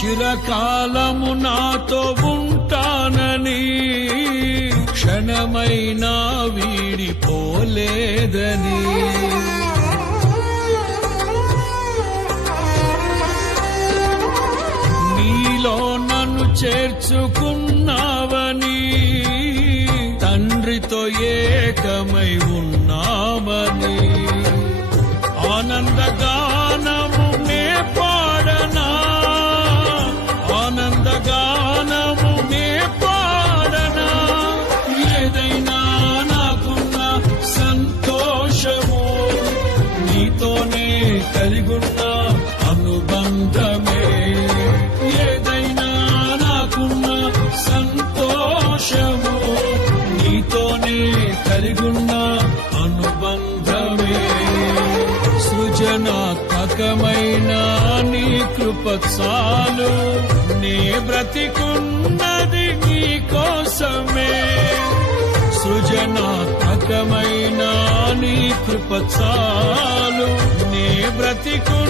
చిరకాలము నాతో ఉంటానని, క్షణమైనా వీడిపోలేదని. నీలో నన్ను చేర్చుకున్నావని, తండ్రితో ఏకమై ఉన్నామని. ఆనందగానము నే పాడనా, ఆనందగానము నే పాడనా. ఏదైనా నాకున్న సంతోషము, నీతోనే కలిగున్న అనుబంధమే. ఏదైనా నాకున్న సంతోషము, నీతోనే కలిగున్న అనుబంధమే. సృజనాత్మకమైన నీ కృప చాలు, నే బ్రతికున్నది నీ కోసమే. సృజనాత్మకమైన నీ కృప చాలు, నే బ్రతికున్నది